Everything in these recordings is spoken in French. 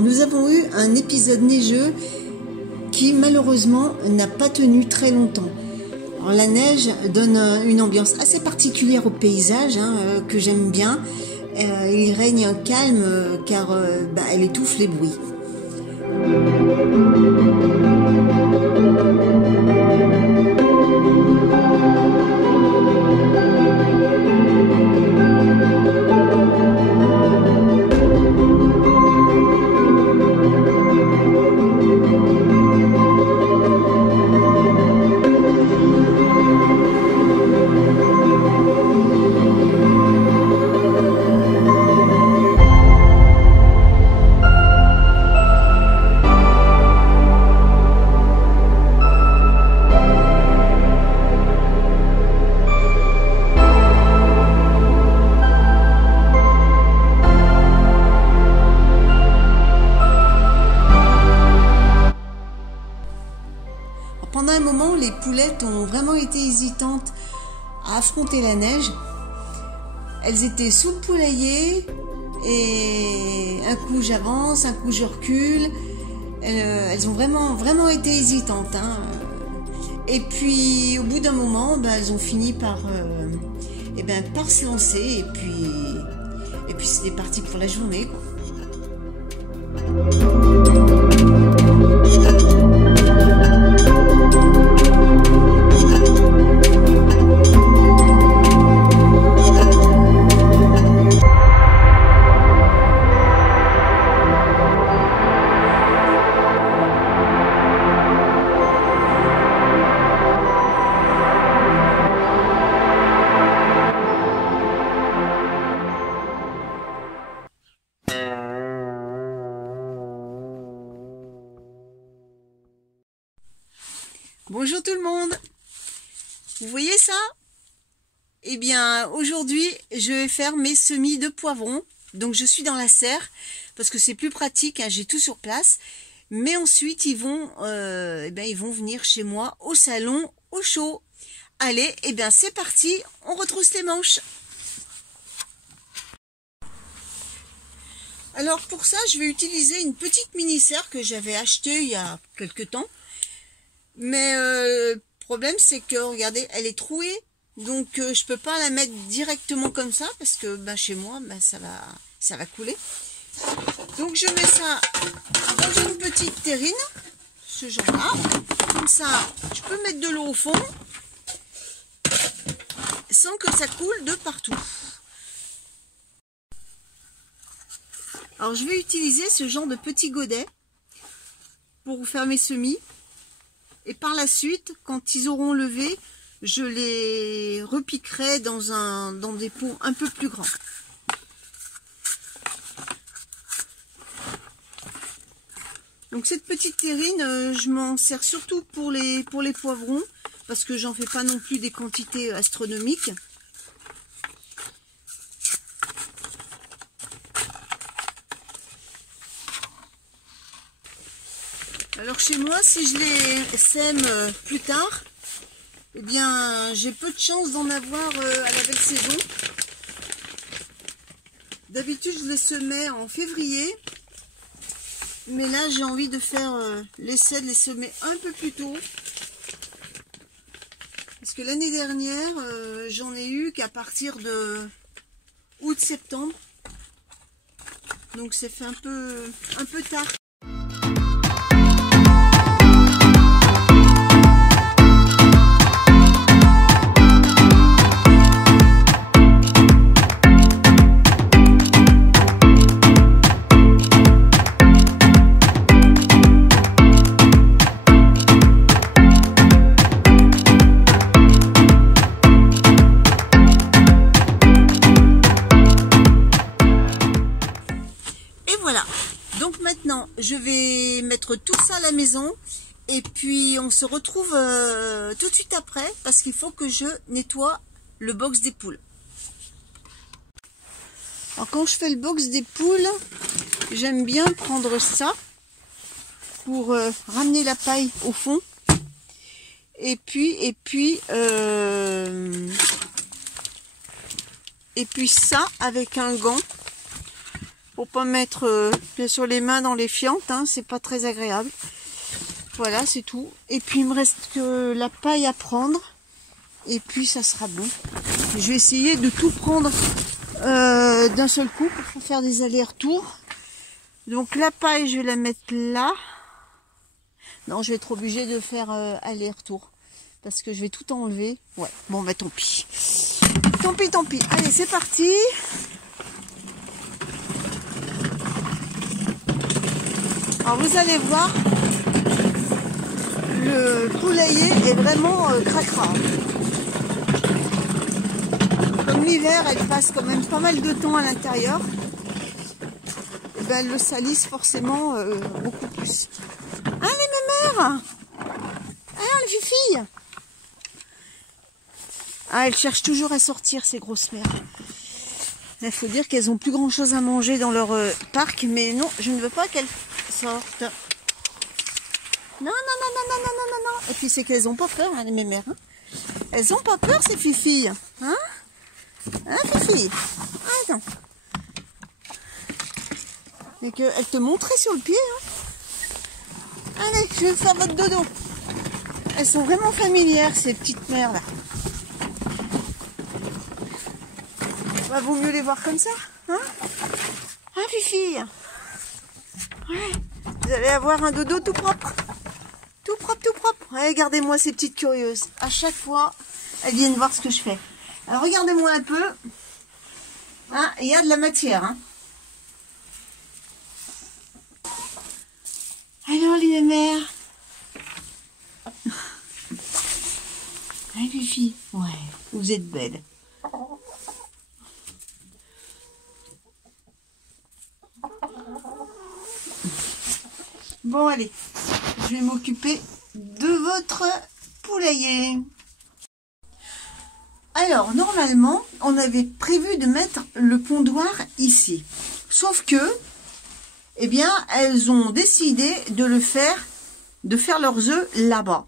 Alors, nous avons eu un épisode neigeux qui malheureusement n'a pas tenu très longtemps. Alors, la neige donne une ambiance assez particulière au paysage que j'aime bien. Il règne un calme car elle étouffe les bruits. Pendant un moment, les poulettes ont vraiment été hésitantes à affronter la neige. Elles étaient sous le poulailler et un coup j'avance, un coup je recule. Elles ont vraiment été hésitantes. Et puis au bout d'un moment, elles ont fini par se lancer et puis c'était parti pour la journée, quoi. Bonjour tout le monde, vous voyez ça? Eh bien aujourd'hui je vais faire mes semis de poivrons. Donc je suis dans la serre parce que c'est plus pratique, j'ai tout sur place. Mais ensuite ils vont venir chez moi au salon au chaud. Allez, c'est parti, on retrousse les manches. Alors pour ça je vais utiliser une petite mini-serre que j'avais achetée il y a quelque temps. Mais le problème c'est que regardez, elle est trouée, donc je peux pas la mettre directement comme ça parce que chez moi ça va couler. Donc je mets ça dans une petite terrine, ce genre là, comme ça je peux mettre de l'eau au fond sans que ça coule de partout. Alors je vais utiliser ce genre de petit godet pour faire mes semis. Et par la suite, quand ils auront levé, je les repiquerai dans des pots un peu plus grands. Donc cette petite terrine, je m'en sers surtout pour les poivrons, parce que j'en fais pas non plus des quantités astronomiques. Alors chez moi, si je les sème plus tard, j'ai peu de chance d'en avoir à la belle saison. D'habitude, je les semais en février, mais là, j'ai envie de faire l'essai de les semer un peu plus tôt. Parce que l'année dernière, j'en ai eu qu'à partir de août-septembre. Donc c'est fait un peu tard. Donc maintenant, je vais mettre tout ça à la maison et puis on se retrouve tout de suite après parce qu'il faut que je nettoie le box des poules. Alors quand je fais le box des poules, j'aime bien prendre ça pour ramener la paille au fond et puis ça avec un gant Faut pas mettre bien sûr les mains dans les fientes, hein, c'est pas très agréable. Voilà, c'est tout. Et puis il me reste que la paille à prendre. Et puis ça sera bon. Je vais essayer de tout prendre d'un seul coup pour faire des allers-retours. Donc la paille, je vais la mettre là. Non, je vais être obligée de faire aller-retour. Parce que je vais tout enlever. Ouais, bon bah tant pis. Tant pis, tant pis. Allez, c'est parti. Alors vous allez voir, le poulailler est vraiment cracra. Comme l'hiver, elle passe quand même pas mal de temps à l'intérieur. Et ben, elles le salissent forcément beaucoup plus. Ah, les mémères! Ah, les filles! Ah, elles cherchent toujours à sortir, ces grosses mères. Il faut dire qu'elles ont plus grand chose à manger dans leur parc, mais non, je ne veux pas qu'elles sortent. Non, non, non, non, non, non, non, non. Et puis c'est qu'elles ont pas peur, hein, les mémères. Hein. Elles ont pas peur, ces filles. Hein? Hein, Fifi? Attends. Et qu'elle te montrait sur le pied. Hein. Allez, je vais faire votre dodo. Elles sont vraiment familières, ces petites mères là. Bah, vaut mieux les voir comme ça. Hein, hein Fifi? Ouais. Vous allez avoir un dodo tout propre. Tout propre, tout propre. Regardez-moi ces petites curieuses. À chaque fois, elles viennent voir ce que je fais. Alors regardez-moi un peu. Hein, il y a de la matière. Hein. Alors les mères. Hein Fifi? Ouais, vous êtes belle. Bon allez, je vais m'occuper de votre poulailler. Alors normalement, on avait prévu de mettre le pondoir ici. Sauf que, eh bien, elles ont décidé de faire leurs œufs là-bas.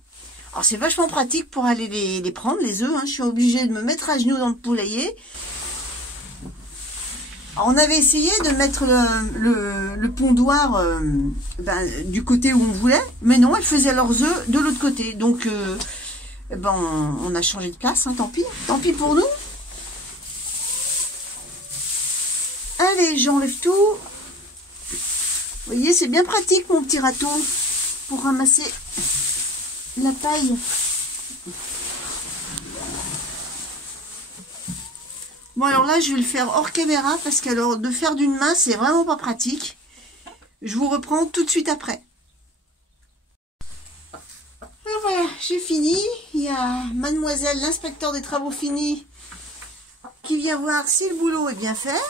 Alors c'est vachement pratique pour aller les prendre, les œufs. Hein. Je suis obligée de me mettre à genoux dans le poulailler. Alors, on avait essayé de mettre le pondoir du côté où on voulait, mais non, elles faisaient leurs œufs de l'autre côté. Donc, on a changé de place, hein, tant pis pour nous. Allez, j'enlève tout. Vous voyez, c'est bien pratique, mon petit raton, pour ramasser la paille. Bon, alors là, je vais le faire hors caméra parce que de faire d'une main, c'est vraiment pas pratique. Je vous reprends tout de suite après. Alors voilà, j'ai fini. Il y a mademoiselle, l'inspecteur des travaux finis, qui vient voir si le boulot est bien fait.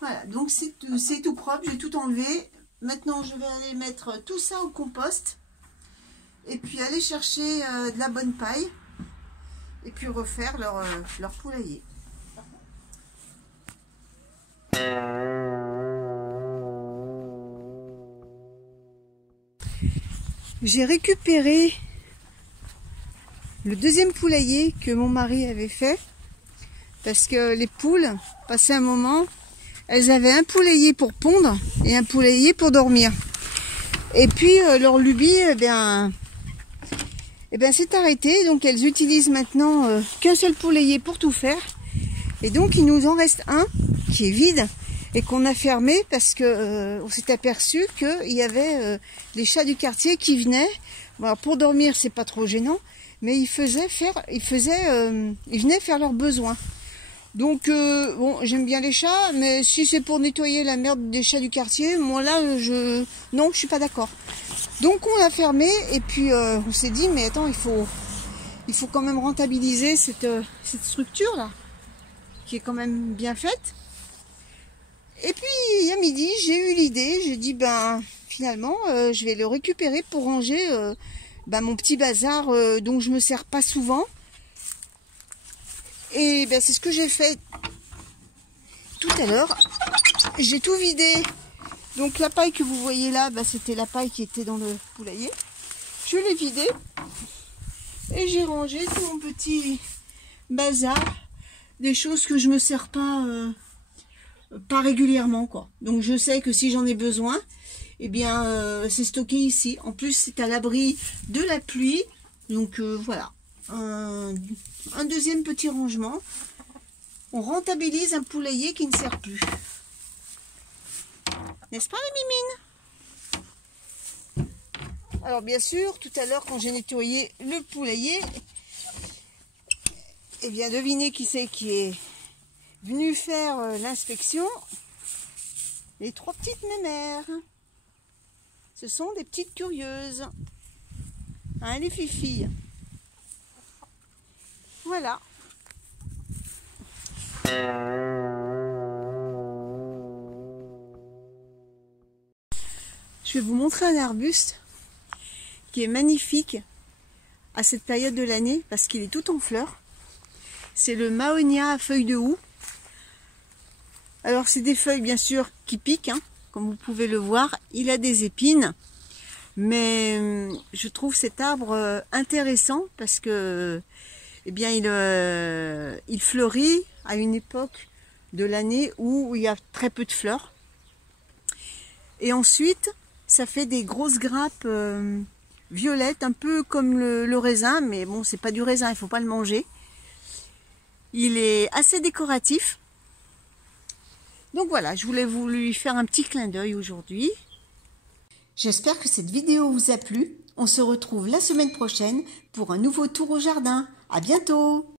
Voilà, donc c'est tout propre, j'ai tout enlevé. Maintenant, je vais aller mettre tout ça au compost. Et puis aller chercher de la bonne paille. Et puis refaire leur poulailler. J'ai récupéré le deuxième poulailler que mon mari avait fait. Parce que les poules, passé un moment, elles avaient un poulailler pour pondre et un poulailler pour dormir. Et puis leur lubie, c'est arrêté, donc elles utilisent maintenant qu'un seul poulailler pour tout faire. Et donc il nous en reste un qui est vide et qu'on a fermé parce que on s'est aperçu qu'il y avait les chats du quartier qui venaient. Bon, alors pour dormir, c'est pas trop gênant, mais ils venaient faire leurs besoins. Donc bon, j'aime bien les chats, mais si c'est pour nettoyer la merde des chats du quartier, moi là, non, je suis pas d'accord. Donc on l'a fermé et puis on s'est dit mais attends, il faut quand même rentabiliser cette structure là qui est quand même bien faite. Et puis à midi j'ai eu l'idée, j'ai dit finalement je vais le récupérer pour ranger mon petit bazar dont je me sers pas souvent. Et c'est ce que j'ai fait tout à l'heure. J'ai tout vidé. Donc la paille que vous voyez là, c'était la paille qui était dans le poulailler. Je l'ai vidée et j'ai rangé tout mon petit bazar, des choses que je me sers pas pas régulièrement, quoi. Donc je sais que si j'en ai besoin, eh bien c'est stocké ici. En plus c'est à l'abri de la pluie, donc voilà, un deuxième petit rangement. On rentabilise un poulailler qui ne sert plus, n'est-ce pas les mimines? Alors bien sûr, tout à l'heure quand j'ai nettoyé le poulailler, eh bien devinez qui c'est qui est venu faire l'inspection? Les 3 petites mémères. Ce sont des petites curieuses, hein, les fifilles. Voilà. Je vais vous montrer un arbuste qui est magnifique à cette période de l'année parce qu'il est tout en fleurs. C'est le Mahonia à feuilles de houx. Alors c'est des feuilles bien sûr qui piquent, hein, comme vous pouvez le voir. Il a des épines, mais je trouve cet arbre intéressant parce que eh bien, il fleurit à une époque de l'année où il y a très peu de fleurs. Et ensuite, ça fait des grosses grappes violettes, un peu comme le raisin, mais bon, c'est pas du raisin, il ne faut pas le manger. Il est assez décoratif. Donc voilà, je voulais vous lui faire un petit clin d'œil aujourd'hui. J'espère que cette vidéo vous a plu. On se retrouve la semaine prochaine pour un nouveau tour au jardin. À bientôt!